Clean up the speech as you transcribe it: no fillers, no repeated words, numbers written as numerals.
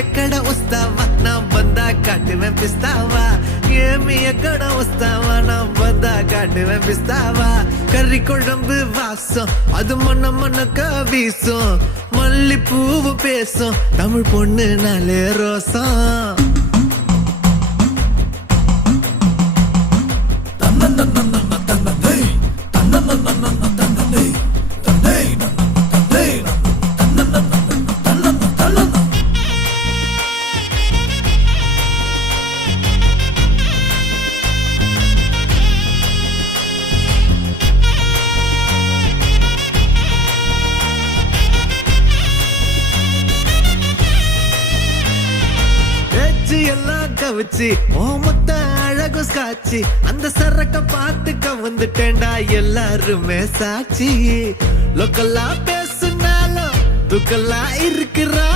ఎక్కడ వస్తావా నా బందా కాటువేం పిస్తావా ఏమి ఎక్కడ వస్తావా నా బందా కాటువేం పిస్తావా కర్రీ குழம்பு வாசம் அது மொன்ன மொன்னக்க வீசும் மல்லி பூவு பேசும் தமிழ் பொண்ணு நாளே ரோசம் எல்லாம் கவிச்சு ஓமத்த அழகு காட்சி அந்த சரக்க பாத்துக்க வந்துட்டேன்டா எல்லாருமே சாட்சி லோக்கல்லா பேசுனாலும் துக்கல்லா இருக்கிறா